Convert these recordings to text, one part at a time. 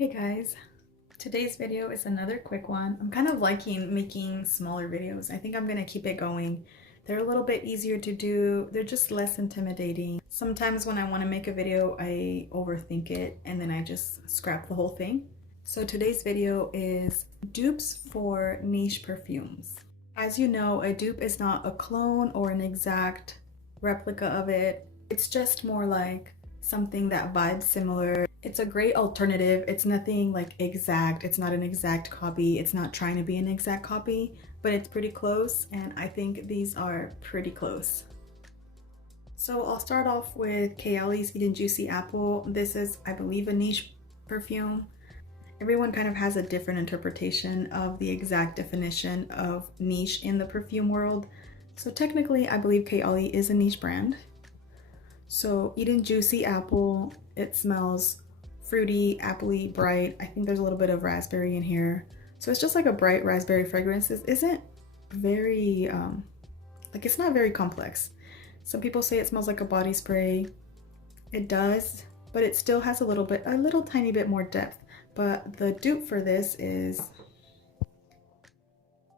Hey guys, today's video is another quick one. I'm kind of liking making smaller videos. I think I'm gonna keep it going. They're a little bit easier to do. They're just less intimidating. Sometimes when I want to make a video, I overthink it and then I just scrap the whole thing. So today's video is dupes for niche perfumes. As you know, a dupe is not a clone or an exact replica of it. It's just more like something that vibes similar. It's a great alternative. It's nothing like exact. It's not an exact copy. It's not trying to be an exact copy, but it's pretty close, and I think these are pretty close. So I'll start off with Kayali's Eat and Juicy Apple. This is, I believe, a niche perfume. Everyone kind of has a different interpretation of the exact definition of niche in the perfume world. So technically, I believe Kayali is a niche brand. So Eat and Juicy Apple, it smells fruity, appley, bright. I think there's a little bit of raspberry in here. So it's just like a bright raspberry fragrance. This isn't very, it's not very complex. Some people say it smells like a body spray. It does, but it still has a little tiny bit more depth. But the dupe for this is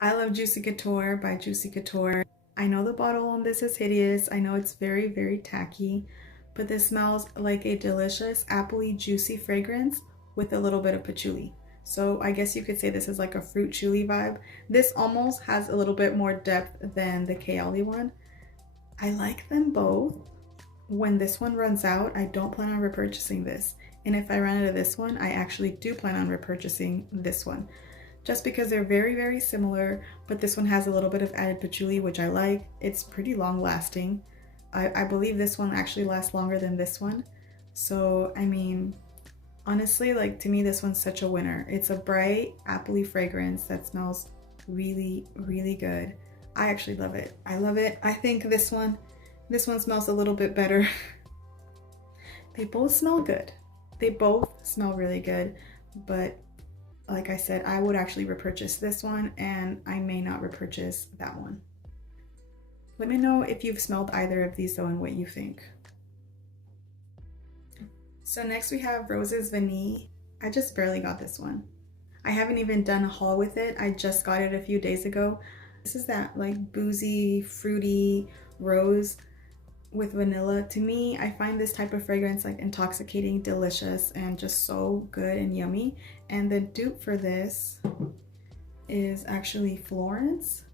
I Love Juicy Couture by Juicy Couture. I know the bottle on this is hideous. I know it's very, very tacky, but this smells like a delicious, appley, juicy fragrance with a little bit of patchouli. So I guess you could say this is like a fruit chewy vibe. This almost has a little bit more depth than the Kayali one. I like them both. When this one runs out, I don't plan on repurchasing this. And if I run out of this one, I actually do plan on repurchasing this one. Just because they're very, very similar, but this one has a little bit of added patchouli, which I like. It's pretty long lasting. I believe this one actually lasts longer than this one. So, I mean, honestly, like to me, this one's such a winner. It's a bright, appley fragrance that smells really, really good. I actually love it. I love it. I think this one smells a little bit better. They both smell good. They both smell really good, but like I said, I would actually repurchase this one and I may not repurchase that one. Let me know if you've smelled either of these though and what you think. So next we have Rose's Vanille. I just barely got this one. I haven't even done a haul with it. I just got it a few days ago. This is that like boozy, fruity rose with vanilla. To me, I find this type of fragrance like intoxicating, delicious, and just so good and yummy. And the dupe for this is actually Florence.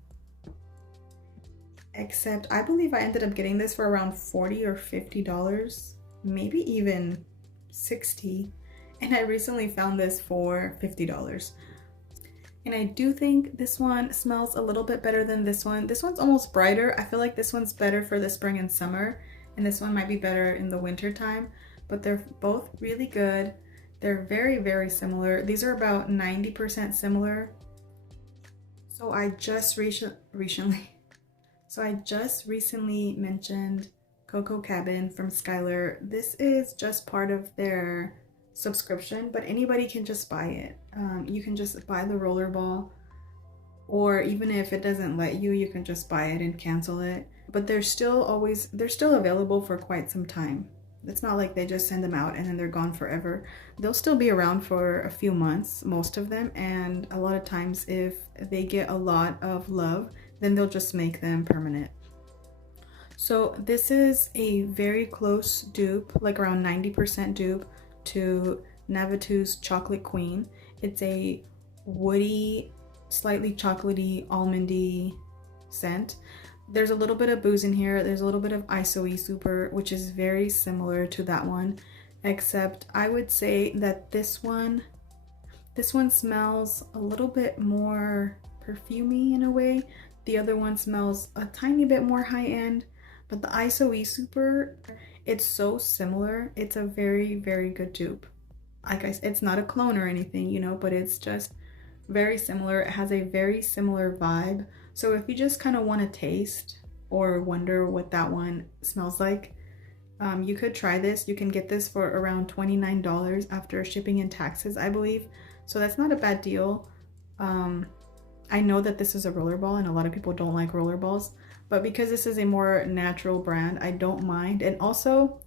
Except I believe I ended up getting this for around $40 or $50, maybe even $60. And I recently found this for $50. And I do think this one smells a little bit better than this one. This one's almost brighter. I feel like this one's better for the spring and summer, and this one might be better in the winter time, but they're both really good. They're very, very similar. These are about 90% similar. So I just recently mentioned Coco Cabin from Skylar. This is just part of their subscription, but anybody can just buy it. You can just buy the rollerball, or even if it doesn't let you, you can just buy it and cancel it. But they're still available for quite some time. It's not like they just send them out and then they're gone forever. They'll still be around for a few months, most of them, and a lot of times if they get a lot of love, then they'll just make them permanent. So this is a very close dupe, like around 90% dupe to Navatu's Chocolate Queen. It's a woody, slightly chocolatey, almondy scent. There's a little bit of booze in here. There's a little bit of ISOE Super, which is very similar to that one, except I would say that this one smells a little bit more perfumey in a way. The other one smells a tiny bit more high-end, but the ISOE Super, it's so similar. It's a very, very good dupe. Like I said, it's not a clone or anything, you know, but it's just very similar. It has a very similar vibe. So if you just kind of want to taste or wonder what that one smells like, you could try this. You can get this for around $29 after shipping and taxes, I believe. So that's not a bad deal. I know that this is a rollerball and a lot of people don't like rollerballs, but because this is a more natural brand, I don't mind. And also,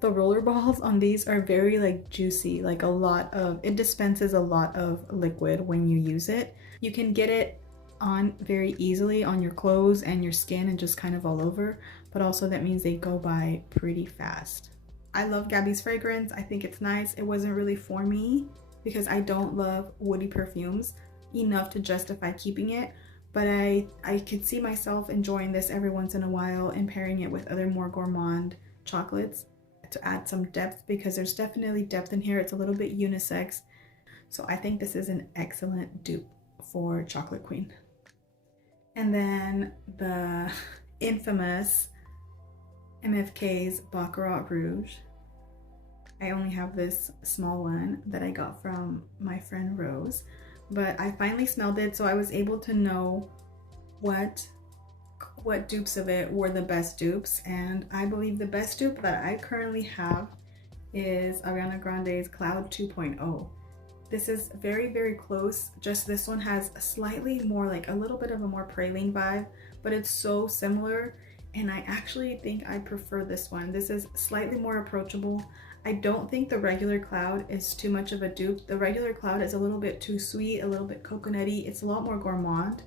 The roller balls on these are very like juicy, like it dispenses a lot of liquid when you use it. You can get it on very easily on your clothes and your skin and just kind of all over, but also that means they go by pretty fast. I love Gabby's fragrance. I think it's nice. It wasn't really for me because I don't love woody perfumes enough to justify keeping it, but I could see myself enjoying this every once in a while and pairing it with other more gourmand chocolates to add some depth, because there's definitely depth in here. It's a little bit unisex. So I think this is an excellent dupe for Chocolate Queen. And then the infamous MFK's Baccarat Rouge. I only have this small one that I got from my friend Rose, but I finally smelled it, so I was able to know what dupes of it were the best dupes, and I believe the best dupe that I currently have is Ariana Grande's Cloud 2.0. This is very, very close, just this one has a slightly more, like a little bit of a more praline vibe, but it's so similar, and I actually think I prefer this one. This is slightly more approachable. I don't think the regular Cloud is too much of a dupe. The regular Cloud is a little bit too sweet, a little bit coconutty. It's a lot more gourmand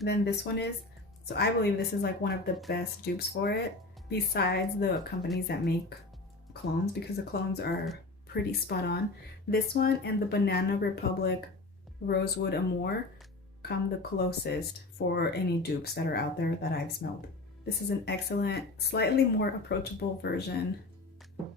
than this one is. So I believe this is like one of the best dupes for it, besides the companies that make clones, because the clones are pretty spot on. This one and the Banana Republic Rosewood Amour come the closest for any dupes that are out there that I've smelled. This is an excellent, slightly more approachable version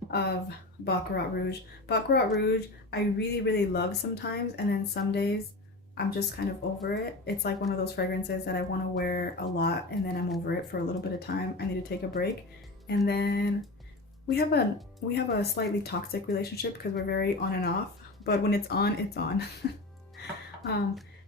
of Baccarat Rouge. Baccarat Rouge I really, really love sometimes, and then some days I'm just kind of over it. It's like one of those fragrances that I want to wear a lot and then I'm over it for a little bit of time. I need to take a break. And then we have a slightly toxic relationship because we're very on and off, but when it's on, it's on.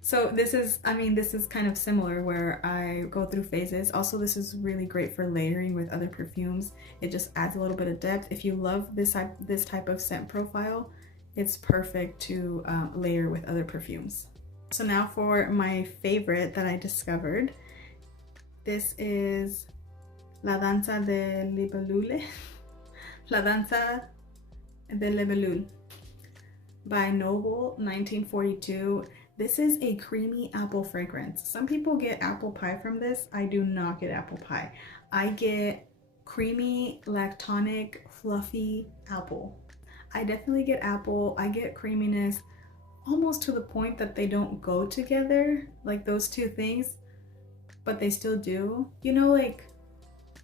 So this is kind of similar where I go through phases. Also, this is really great for layering with other perfumes. It just adds a little bit of depth. If you love this type of scent profile, it's perfect to layer with other perfumes. So now for my favorite that I discovered. This is La Danza de Libellule. La Danza de Libellule by Noble 1942. This is a creamy apple fragrance. Some people get apple pie from this. I do not get apple pie. I get creamy, lactonic, fluffy apple. I definitely get apple. I get creaminess, almost to the point that they don't go together, like those two things, but they still do. You know, like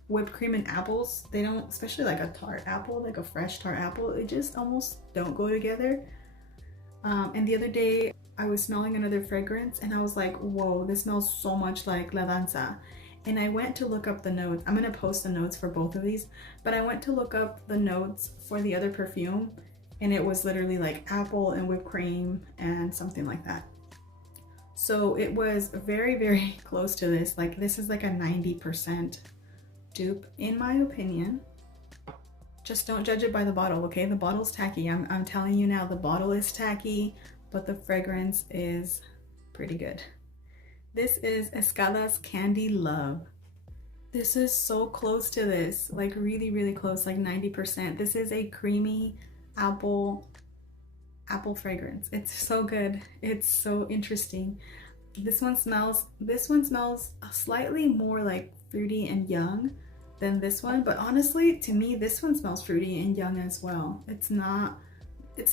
whipped cream and apples, they don't, especially like a tart apple, like a fresh tart apple, they just almost don't go together. And the other day I was smelling another fragrance and I was like, whoa, this smells so much like La Danza. And I went to look up the notes. I'm gonna post the notes for both of these, but I went to look up the notes for the other perfume, and it was literally like apple and whipped cream and something like that. So it was very, very close to this. Like this is like a 90% dupe in my opinion. Just don't judge it by the bottle, okay? The bottle's tacky. I'm telling you now, the bottle is tacky, but the fragrance is pretty good. This is Escada's Candy Love. This is so close to this, like really, really close, like 90%. This is a creamy apple fragrance. It's so good. It's so interesting. This one smells slightly more like fruity and young than this one, but honestly, to me, this one smells fruity and young as well. It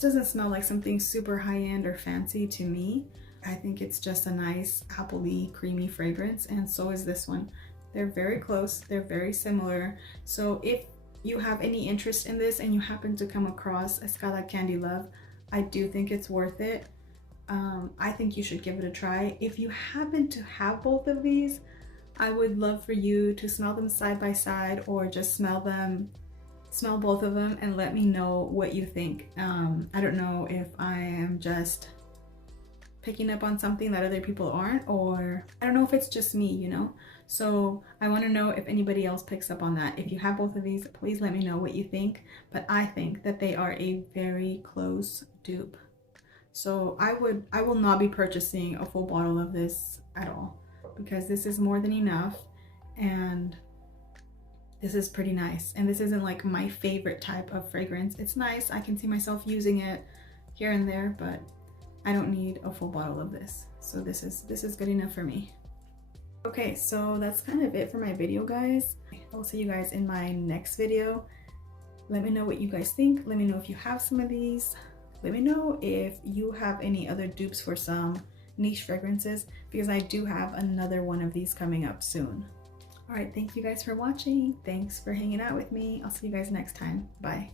doesn't smell like something super high-end or fancy to me. I think it's just a nice appley, creamy fragrance, and so is this one. They're very close, they're very similar. So if you have any interest in this and you happen to come across Escada Candy Love, I do think it's worth it. I think you should give it a try. If you happen to have both of these, I would love for you to smell them side by side, or just smell both of them and let me know what you think. I don't know if I am just picking up on something that other people aren't, or I don't know if it's just me, you know? So I want to know if anybody else picks up on that. If you have both of these, please let me know what you think. But I think that they are a very close dupe. So I will not be purchasing a full bottle of this at all, because this is more than enough, and this is pretty nice. And this isn't like my favorite type of fragrance. It's nice, I can see myself using it here and there, but I don't need a full bottle of this. So this is good enough for me. Okay, so that's kind of it for my video, guys. I'll see you guys in my next video. Let me know what you guys think. Let me know if you have some of these. Let me know if you have any other dupes for some niche fragrances, because I do have another one of these coming up soon. All right, thank you guys for watching. Thanks for hanging out with me. I'll see you guys next time. Bye.